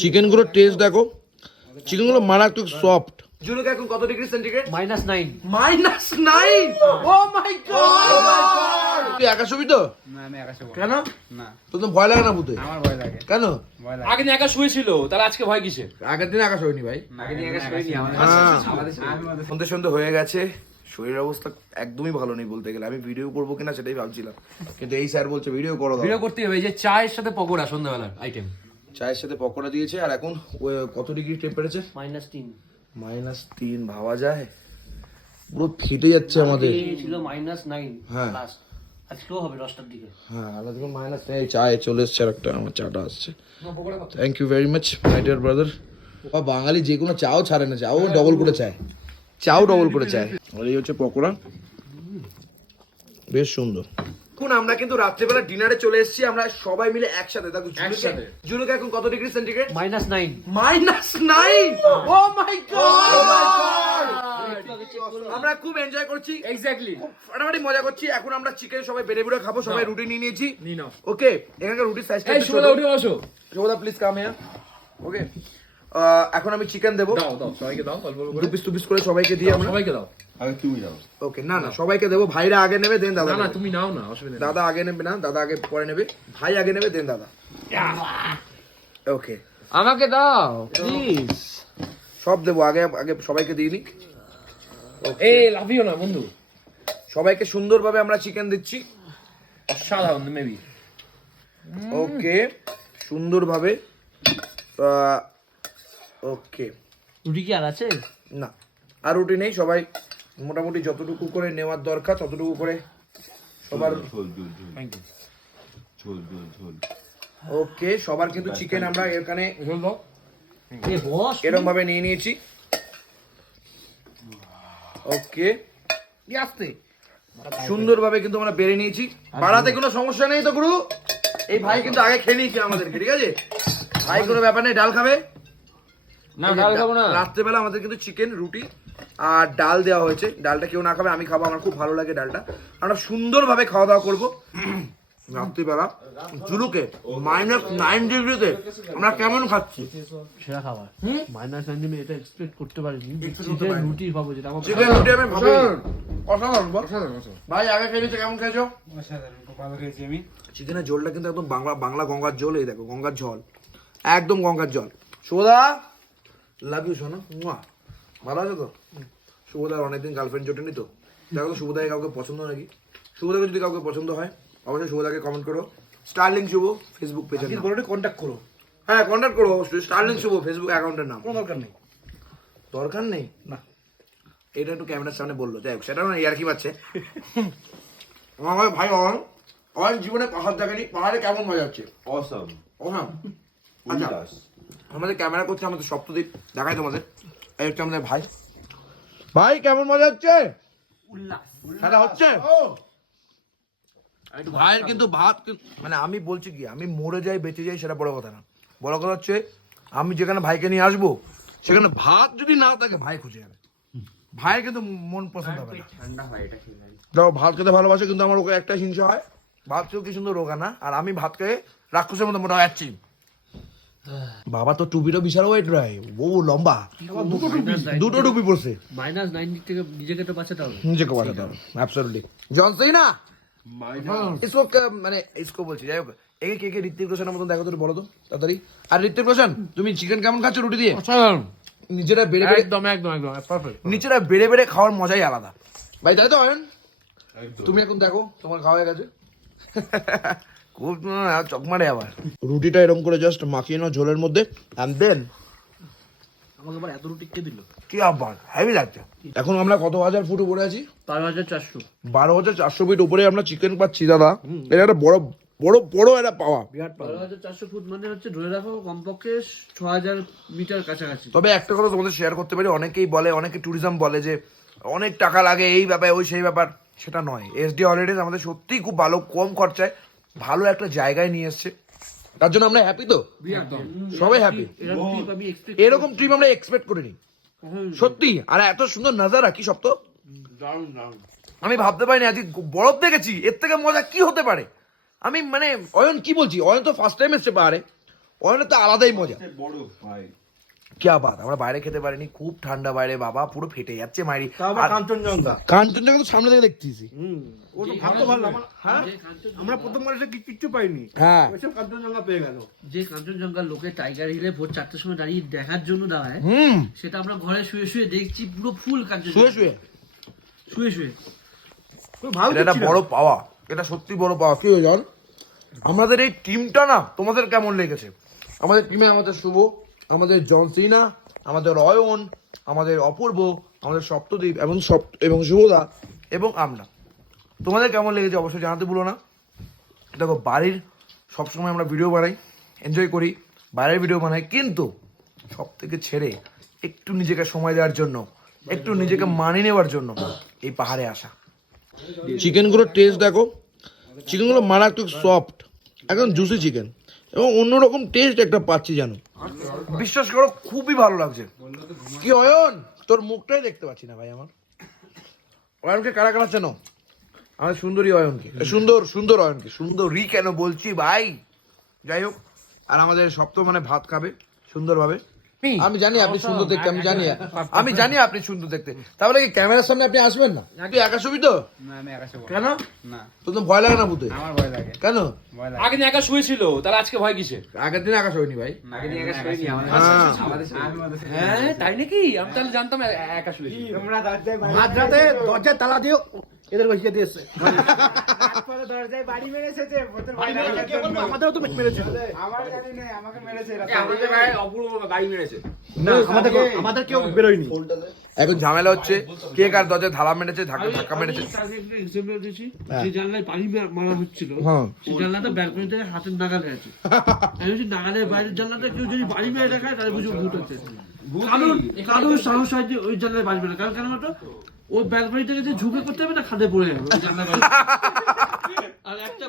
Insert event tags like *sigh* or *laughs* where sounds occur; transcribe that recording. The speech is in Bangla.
চিকেনগুলোর টেস্ট দেখো। চিকেনগুলো মারাত্মক সফট জুলুক এখন কত degree centigrade minus nine minus nine oh my god তুই একা শুবি তো? না আমি একা শোবো কেন? না। তোর তো ভয় লাগে না ভূতে। আমার ভয় লাগে। কেন? ভয় লাগে। আগে দিন একা শুয়েছিল তাহলে আজকে ভয় কিসে আগের দিন একা শুইনি ভাই। আগে নিয়ে একা শুইনি আমাদের হ্যাঁ। সন্ধে সন্ধে হয়ে গেছে। শরীরের অবস্থা একদমই ভালো নেই বলতে গেলে। আমি ভিডিও করব কিনা সেটাই ভাবছিলাম। কিন্তু এই স্যার বলছে ভিডিও করো ভিডিও করতে হবে। যে চায়ের সাথে পকোড়া সন্ধ্যাবেলার আইটেম চায়ের সাথে পকোড়া দিয়েছে আর এখন কত ডিগ্রি টেম্পারেচার মাইনাস তিন। মাইনাস তিন ভাবা যায়? পুরো ফেটে যাচ্ছে আমাদের। ছিল মাইনাস নাইন হ্যাঁ। লাস্ট আজকেও হবে দশটার দিকে। হ্যাঁ আলাদা করে মাইনাস চায়ে চলে এসছে একটা আমার চাটা আসছে। Thank you very much my dear brother বাঙালি যে কোনো চাও ছাড়ে না চাও ডবল করে চায়। চাও ডবল করে চায়। আর এই হচ্ছে পকোড়া। বেশ সুন্দর। এখন আমরা কিন্তু রাত্রেবেলা ডিনারে চলে এসেছি আমরা সবাই মিলে একসাথে। দেখো একসাথে। জুলুক এখন কত degree centigrade minus nine minus nine oh my god আমরা খুব এনজয় করছি। এক্স্যাক্টলি ফাটাফাটি মজা করছি। এখন আমরা চিকেন সবাই বেড়ে বেড়ে খাব সবাই রুটি নিয়ে নিয়েছি। ওকে এখানকার রুটির সাইজটা এই শুভদা উঠে বসো। শুভদা প্লিজ কাম হিয়ার ওকে এখন আমি চিকেন দেবো। দাও দাও সবাইকে দাও অল্প অল্প দু পিস দু পিস করে সবাইকে দিই আমরা। সবাইকে দাও। ওকে না না সবাইকে দেবো। ভাইরা আগে নেবে দেন দাদা না না তুমি নাও না অসুবিধা নেই। দাদা আগে নেবে না দাদা আগে পরে নেবে। ভাই আগে নেবে দেন দাদা। ওকে আমাকে দাও প্লিজ সব দেবো আগে আগে সবাইকে দিয়ে নিই এ লাভিও না বন্ধু। সবাইকে সুন্দরভাবে আমরা চিকেন দিচ্ছি। অসাধারণ মেবি ওকে সুন্দরভাবে। ওকে রুটি কি আর আছে? না। আর রুটি নেই সবাই মোটামুটি যতটুকু করে নেওয়ার দরকার ততটুকু করে সবার ওকে সবার কিন্তু চিকেন আমরা এখানে এরকম ভাবে নিয়ে নিয়েছি। ওকে। আসতে। সুন্দরভাবে কিন্তু আমরা বেড়ে নিয়েছি। বাড়াতে কোনো সমস্যা নেই তো গুরু? এই ভাই কিন্তু আগে খেয়ে নিয়েছে আমাদেরকে ঠিক আছে? ভাই কোনো ব্যাপার নেই ডাল খাবে? না ডাল খাব না। রাত্রেবেলা আমাদের কিন্তু চিকেন রুটি আর ডাল দেওয়া হয়েছে। ডালটা কেউ না খাবে আমি খাব আমার খুব ভালো লাগে ডালটা। আমরা সুন্দরভাবে খাওয়া দাওয়া করব। রাত্রিবেলা জুলুকে মাইনাস নাইন ডিগ্রিতে আমরা কেমন খাচ্ছি? সেরা খাবার। মাইনাস নাইন দিনে এটা এক্সপেক্ট করতে পারিনি। চিকেন রুটি পাবো যেটা আমার চিকেন রুটি আমি ভাবি। অসাধারণ। ভাই আগে খেয়ে নিচ্ছে কেমন খেয়েছো? অসাধারণ ভালো খেয়েছি আমি। চিকেনের ঝোলটা কিন্তু একদম বাংলা বাংলা গঙ্গার জল এই দেখো গঙ্গার জল একদম গঙ্গার জল শুভদা লাভ ইউ শোনো। ভালো আছো তো? শুভদার অনেকদিন গার্লফ্রেন্ড জোটেনি তো। দেখো তো শুভদাকে কাউকে পছন্দ নাকি। শুভদাকে যদি কাউকে পছন্দ হয় অবশ্যই শুভদাকে কমেন্ট করো। স্টার্লিং শুভ ফেসবুক পেজে বড়টি কন্ট্যাক্ট করো। হ্যাঁ কন্ট্যাক্ট করো অবশ্যই। স্টার্লিং শুভ ফেসবুক অ্যাকাউন্টের নাম। কোনো দরকার নেই। দরকার নেই? না। এটা একটু ক্যামেরার সামনে বলল। যাই হোক সেটা না ইয়ার কি পাচ্ছে আমার ভাই অন অন জীবনে পাহাড় দেখেনি পাহাড়ে কেমন মজা হচ্ছে? Awesome. ও হ্যাঁ আচ্ছা. আমাদের ক্যামেরা করছে আমাদের সপ্তদ্বীপ দেখাই তোমাদের। এই হচ্ছে আমাদের ভাই। ভাই কেমন মজা হচ্ছে? খেলা হচ্ছে? ভাইয়ের কিন্তু ভাত মানে আমি বলছি কি আমি মরে যাই বেঁচে যাই সেটা বড় কথা না। বড় কথা হচ্ছে আমি যেখানে ভাইকে নিয়ে আসব সেখানে ভাত যদি না থাকে ভাই খুঁজে যাবে। ভাই কিন্তু মন পছন্দ হবে না। ঠান্ডা হয় এটা। দেখো ভাত খেতে ভালোবাসে কিন্তু আমার ওকে একটা হিংসা হয়। ভাত খেয়েও কি সুন্দর রোগা না? আর আমি ভাত খেয়ে রাক্ষসের মতো মোটা যাচ্ছি। বাবা তো টুপিটা বিশাল ওয়েট রায় ও লম্বা। দুটো টুপি। পড়ছে মাইনাস নাইনটি থেকে নিজেকে তো বাঁচাতে হবে। নিজেকে বাঁচাতে হবে। অ্যাবসলিউটলি জনসই না ইসকো মানে ইসকো বলছি যাই হোক। এই কে কে ঋত্বিক রোশনের মতন দেখো তো বলো তো তাড়াতাড়ি। আর ঋত্বিক রোশন তুমি চিকেন কেমন খাচ্ছ রুটি দিয়ে? নিজেরা বেড়ে বেড়ে একদম একদম একদম পারফেক্ট নিচেরা বেড়ে বেড়ে খাওয়ার মজাই আলাদা। ভাই তাই তো অয়ন? তুমি এখন দেখো তোমার খাওয়া হয়ে গেছে। *laughs* খুব আহ, আবার। রুটিটা এরকম করে জাস্ট মাখিয়ে নাও ঝোলের মধ্যে অ্যান্ড দেন আমাকে আবার এত রুটি কে দিল? কি আবার হেভি লাগছে। এখন আমরা কত হাজার ফুট উপরে আছি? বারো হাজার চারশো। বারো হাজার চারশো ফিট উপরে আমরা চিকেন পাচ্ছি দাদা। এটা একটা বড় বড় বড় একটা পাওয়া বারো হাজার চারশো ফুট মানে হচ্ছে ধরে রাখো কমপক্ষে ছ হাজার মিটার কাছাকাছি। তবে একটা কথা তোমাদের শেয়ার করতে পারি অনেকেই বলে অনেকে ট্যুরিজম বলে যে অনেক টাকা লাগে এই ব্যাপার ওই সেই ব্যাপার। সেটা নয়। এসডি হলিডেজ আমাদের সত্যিই খুব ভালো কম খরচায়। ভালো একটা জায়গায় নিয়ে এসছে। তার জন্য আমরা হ্যাপি তো? একদম। সবাই হ্যাপি এরকম ট্রিপ আমরা এক্সপেক্ট করিনি। সত্যি? আর এত সুন্দর নাজারা কি সব তো? আমি ভাবতে পারিনি আজকে বরফ দেখেছি এর থেকে মজা কি হতে পারে? আমি মানে অয়ন কি বলছি? অয়ন তো ফার্স্ট টাইম এসছে পাহাড়ে। অয়নের তো আলাদাই মজা। বড় ভাই। কি বাত আমরা বাইরে খেতে পারিনি খুব ঠান্ডা বাইরে বাবা পুরো ফেটে যাচ্ছে মাইরি কাঞ্চনজঙ্ঘা কাঞ্চনজঙ্ঘা তো সামনে থেকে দেখতেছি হুম ও তো ভাবতে পারলাম আমার হ্যাঁ আমরা প্রথমবার এসে কিচ্ছু পাইনি হ্যাঁ কাঞ্চনজঙ্ঘা পেয়ে গেল যে কাঞ্চনজঙ্ঘার লোকে টাইগার হিলে ভোর চারটের সময় দাঁড়িয়ে দেখার জন্য দাঁড়ায় হুম। সেটা আমরা ঘরে শুয়ে শুয়ে দেখছি পুরো ফুল কাঞ্চনজঙ্ঘা শুয়ে শুয়ে। শুয়ে শুয়ে। ভালো এটা একটা বড় পাওয়া। এটা সত্যি বড় পাওয়া। কি হয়ে জান? আমাদের এই টিমটা না তোমাদের কেমন লেগেছে? আমাদের টিমে আমাদের শুভ। আমাদের জনসিনা আমাদের অয়ন, আমাদের অপূর্ব, আমাদের সপ্তদ্বীপ এবং সপ্ত, এবং শুভদা এবং আমরা। তোমাদের কেমন লেগেছে অবশ্যই জানাতে ভুলো না। দেখো, বাড়ির সবসময় আমরা ভিডিও বানাই এনজয় করি বাইরের ভিডিও বানাই, কিন্তু সব থেকে ছেড়ে একটু নিজেকে সময় দেওয়ার জন্য, একটু নিজেকে মানিয়ে নেওয়ার জন্য এই পাহাড়ে আসা। চিকেনগুলোর টেস্ট দেখো চিকেনগুলো মারাত্মক সফট একদম জুসি চিকেন এবং অন্যরকম টেস্ট একটা পাচ্ছি জানো। বিশ্বাস করো, খুবই ভালো লাগছে। কি অয়ন? তোর মুখটাই দেখতে পাচ্ছি না ভাই আমার। অয়নকে কারা কারা চেনো? আমার সুন্দরী অয়নকে। সুন্দর সুন্দর অয়নকে। সুন্দরী কেন বলছি ভাই? যাই হোক, আর আমাদের সপ্তম মানে ভাত খাবে, সুন্দরভাবে। আমি জানি আপনি সুন্দর দেখতে আমি জানি আমি জানি আপনি সুন্দর দেখতে। তাহলে কি ক্যামেরার সামনে আপনি আসবেন না? তুই একা ছবি তো? কেন? না। তোর তো ভয় লাগে না বুতে আমার ভয় লাগে। কেন? ভয় লাগে। আগে দিন একা শুয়েছিল তাহলে আজকে ভয় কিসে আগের দিন ভাই। একা শুয়ে আমাদের হ্যাঁ। তাই নাকি? আমি তাহলে জানতাম একা শুয়েছি। তোমরা দরজায় বাড়ি মাঝরাতে দরজায় তালা দিও এদের বসিয়ে দিয়ে এসছে। তারপরে দরজায় বাড়ি মেরেছে যে বোতল বাড়ি বাড়ি মেরেছে। কে বলব? আমাদেরও তো মেরেছিল। আমার জানি না আমাকে মেরেছে আমাদের গায়ে অপূর্ব গাড়ি মেরেছে। না আমাদের আমাদের কেউ বেরোয়নি। এখন ঝামেলা হচ্ছে কে কার দরজায় ধারা মেরেছে ধাক্কা ধাক্কা মেরেছে। এক্সাম্পল দিয়েছি যে জানলায় পানি মারা হচ্ছিল হ্যাঁ। সেই জানলাটা ব্যালকনি থেকে হাতের নাগালে আছে। আমি বলছি নাগালের বাইরের জানলাটা কেউ যদি বাড়ি মেরে দেখায় তাহলে বুঝব ভূত হচ্ছে কারণ কারোর সাহস হয় যে ওই জানলায় বাড়ি মেরে কারণ কেন বলতো ওই ব্যালকনি থেকে যে ঝুঁকে করতে হবে না খাদে পড়ে যাবে। *laughs* আর একটা